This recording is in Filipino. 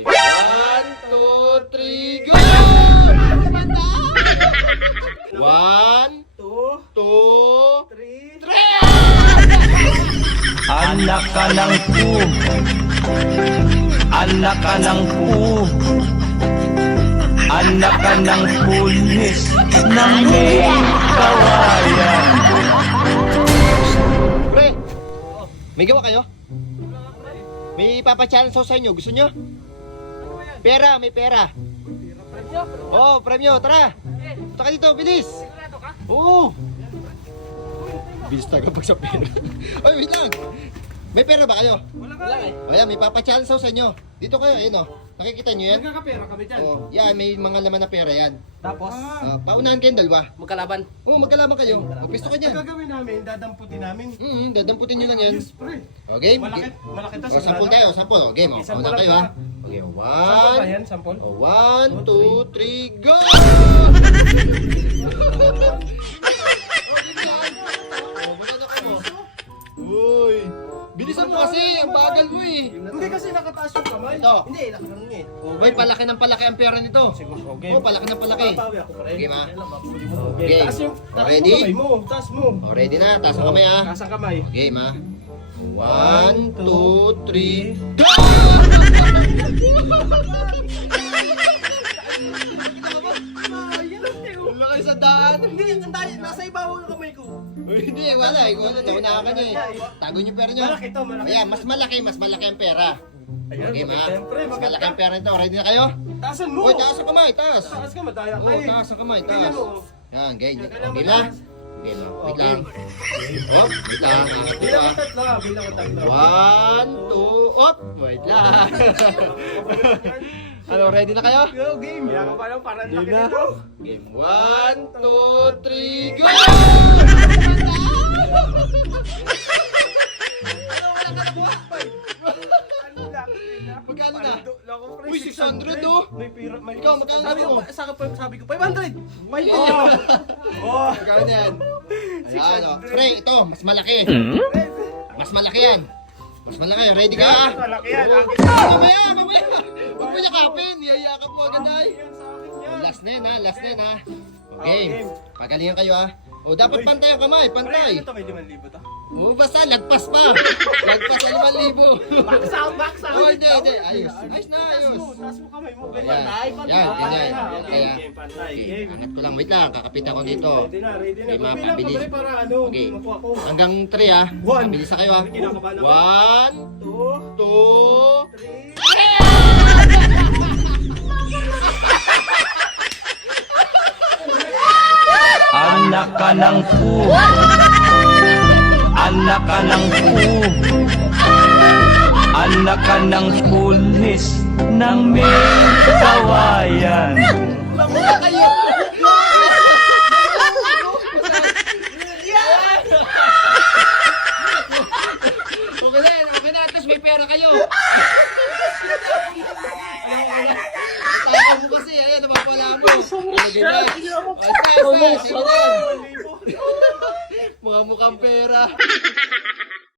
One, two, three, go! One, two, three. Anak ka ng pu. Anak ka ng pu. Anak ka ng pulis ng may kawayan. Pre, may gawa kayo? May ipapa-challenge ako sa inyo. Gusto nyo? Pera, may pera. Oo, premyo. Tara. Punta ka dito, bilis. Oo. Bilis talaga pag sa pera. Ay, wait lang. May pera ba kayo? Wala eh. O yan, may papa-challenge ako sa inyo. Dito kayo, ayun o. Nakikita nyo yan? Nagkakapera kami dyan. Oo, yan, may mga laman na pera yan. Tapos, Paunahan kayong dalawa. magkalaban. Oo, magkalaman kayo. Magpisto ka Ang dyan. gagawin namin, dadamputin namin. Dadamputin nyo lang yan. Yes, pre. O, game. Malaki tas. O, sampol tayo, sampol. O, game. O, Okay, sampol una lang kayo ba? ha. Okay, Sampol ba one. yan? Sampol? O, one, two, three, go! Uy, bilisan mo kasi, ang bagal mo eh. Hindi kasi nakataas yung kamay. Ito. Hindi, nakaroon niya eh. Uy, palaki ng palaki ang pera nito. Okay. Oh, palaki ng palaki. Babawi ako, pre. Game ha. Okay. Game. Taas Ready? yung kamay mo. Taas mo. O, ready na, taas ang kamay ha. Taas ang kamay. Game ha. One, two, three, go! Wala kayo sa daan. Hindi, ang dali. Nasa ibabaw yung kamay ko. Hindi, wala. Ikaw na, naunahan ka niya eh. Tago niyo pera niyo. Malaki to, malaki. Ayan, mas malaki ang pera. Ayun, Okay, ma. siyempre, Mas malaki maganda. ang pera nito. Ready na kayo? Taasan mo. Uy, taas ang kamay, taas. Taas ka, madaya ka Oo, eh. taas ang kamay, Ganyan taas. mo. Yan, ganyan. Ganyan mo, Okay lang. taas. Okay lang. Wait lang. Op, wait lang. Angat Bilang ko ko tatlo, bilang ko tatlo. One, two, op. Wait lang. Ano, ready na kayo? Go, game. Kaya ka pa lang, parang laki na. nito. Game. One, two, three, go! Magkano na? Uy, 600 oh. May pira, may Ikaw, magkano sabi mo? ko, sabi ko, 500. Oh, magkano na yan? Ayan, oh. Pre, ito, mas malaki. Mas malaki yan. Mas malaki. Ready ka? Malaki yan. Mamaya, mamaya. Huwag mo yakapin. Yayakap mo agad ay. Yan sa akin yan. Last na yan ha, last na yan ha. Okay, pagalingan kayo ha. O, dapat pantay ang kamay, Pre, pantay. ano to, may 5,000 to? O, basta, lagpas pa. Lagpas sa 5,000. Max out, max out. Oh, hindi, hindi. Ayos. Ayos na, ayos. Taas mo kamay mo. Ayan. Ganyan. Yan, ganyan. Okay, Kaya, game, pantay. okay, Game. angat ko lang. Wait lang, kakapit ako dito. Ready na, ready na. Okay, Bilang ka, mapabilis. pre, para ano, Okay. makuha ko. Hanggang 3 ha. One. Mabilis na kayo ha. Kinakabahan ako. 1, 2, 2, 3. Anak ka ng pu. Anak ka ng pu. Anak ka ng pulis ng may kawayan. Okay na, okay na. Tapos may pera kayo. Tayo mo kasi, ayan, napapala mo. Sige na. Sige na. Mga mukhang pera.